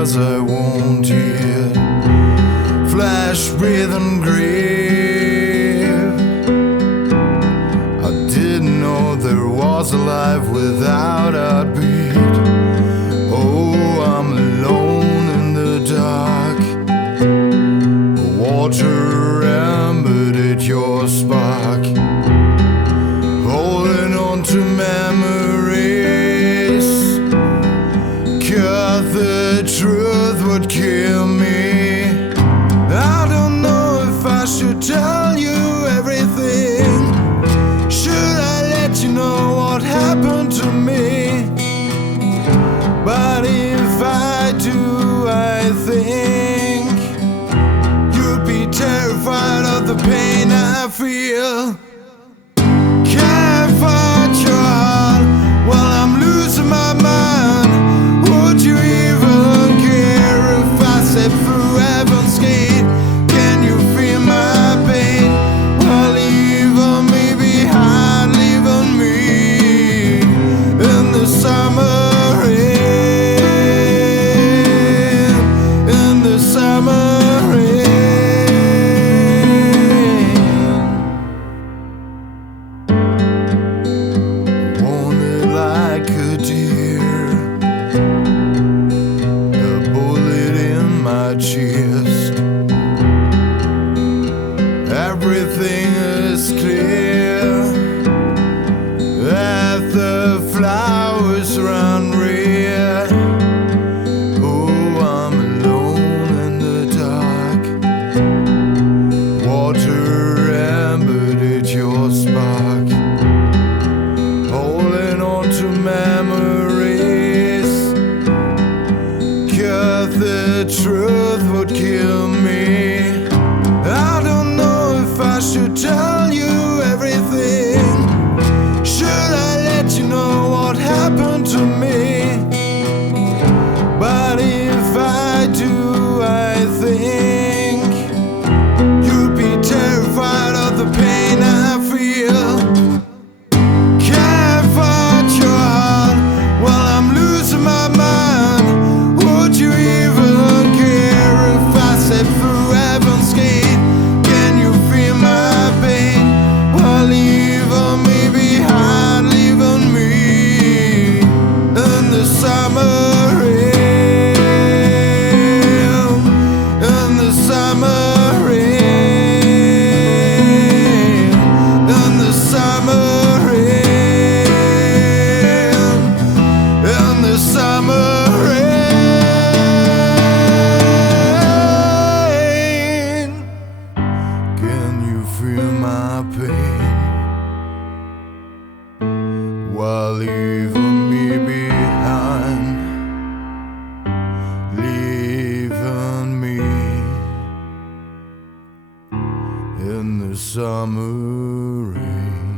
'cause I won't hear flesh, breathe and grieve. I didn't know there was a life without a beat. Oh, I'm alone in the dark. Water embedded your spark, holding on to memories. Cut the truth would kill me. I don't know if I should tell you everything. Should I let you know what happened to me? But if I do, I think you'd be terrified of the pain I feel. Can't find your heart while I'm losing my mind. Would you even care if I step through heaven's gate? Can you feel my pain? Well, leaving me behind, leaving me in the summer rain, in the summer rain. Wanted like a deer, a bullet in my chest. Everything is clear that the flowers run red. Oh, I'm alone in the dark. Water embedded your spark, holding on to memories. Cut the truth would kill me. I don't know if I should tell you everything. Should I let you know what happened to me? But if I do, I think you'd be terrified of the pain I feel. Can't find your heart while I'm losing my mind. Would you even care if I step through heaven's gate? Can you feel my pain? Well, leaving me behind, leaving me in the summer rain, in the summer rain, in the summer rain, in the summer rain. Can you feel my pain? While leaving me behind, leaving me in the summer rain.